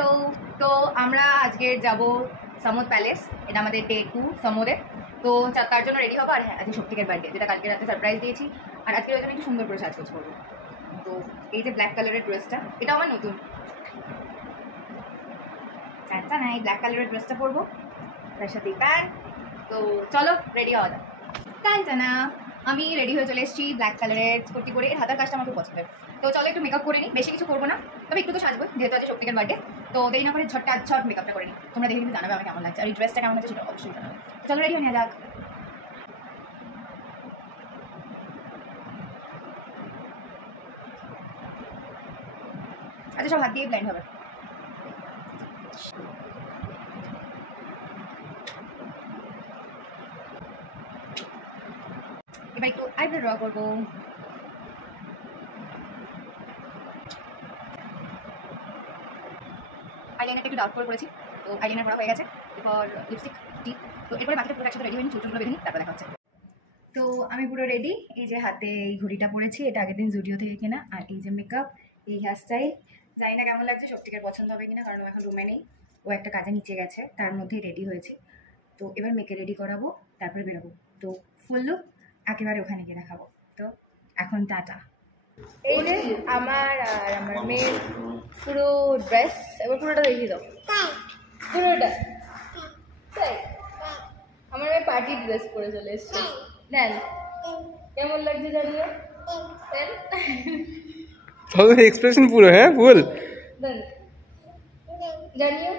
Hello, তো আমরা আজকে যাব সমুদ প্যালেস। এটা আমাদের ডে 2 সমুদে। তো তার জন্য রেডি হবো। আর হ্যাঁ, আজকে শক্তিকের বার্থডে, যেটা কালকে রাতে সারপ্রাইজ দিয়েছি। আর আজকে ওই জন্য একটু সুন্দর করে সাজগোজ করবো। তো এই যে ব্ল্যাক কালারের ড্রেসটা, এটা আমার নতুন। আচ্ছা না, এই ব্ল্যাক কালারের ড্রেসটা পরবো, তার সাথে প্যান্ট। তো চলো রেডি হওয়া যাক। টানটা না, আমি রেডি হয়ে চলে এসেছি ব্ল্যাক কালারের কুর্তি পরে। এর হাতার কাজটা আমার খুব পছন্দের। তো চলো একটু মেকআপ করে নিই, বেশি কিছু করবো না, তবে একটু তো সাজবো, যেহেতু আজকে শক্তিকের বার্থডে। তো দেরি না করে ঝটটা মেকআপটা করে নিই। তোমরা দেখে কিন্তু জানাবে আমার কেমন লাগছে, আর এই ড্রেসটা কেমন লাগছে সেটা অবশ্যই জানাবে। চলো রেডি হয়ে নেওয়া যাক। আচ্ছা, সব হাত দিয়ে ব্লেন্ড হবে। এবার একটু আইব্রো ড্র করবো। আইলাইনারটা একটু ডার্ক করে করেছি, তো আইলাইনার করা হয়ে গেছে। এরপর লিপস্টিক টিপ। তো এরপরে বাকিটা পুরো একসাথে রেডি হয়নি, চুলগুলো বেঁধে নিই, তারপর দেখা হচ্ছে। তো আমি পুরো রেডি। এই যে হাতে এই ঘড়িটা পরেছি, এটা আগের দিন জুডিও থেকে কেনা। আর এই যে মেকআপ, এই হেয়ারস্টাইল, জানি না কেমন লাগছে, শক্তিকের পছন্দ হবে কিনা, কারণ ও এখন রুমে নেই, ও একটা কাজে নিচে গেছে, তার মধ্যেই রেডি হয়েছে। তো এবার মেয়েকে রেডি করাবো, তারপরে বেরোবো। তো ফুল লুক একেবারে ওখানে গিয়ে দেখাবো। তো এখন টাটা। এই যে আমার আর আমার মেয়ের পুরো ড্রেস, এবার পুরোটা দেখিয়ে দাও। পুরোটা তাই? আমার মেয়ে পার্টি ড্রেস পরে চলে এসছে। দেন কেমন লাগছে জানিও। তোর এক্সপ্রেশন পুরো হ্যাঁ বল। দেন জানিও।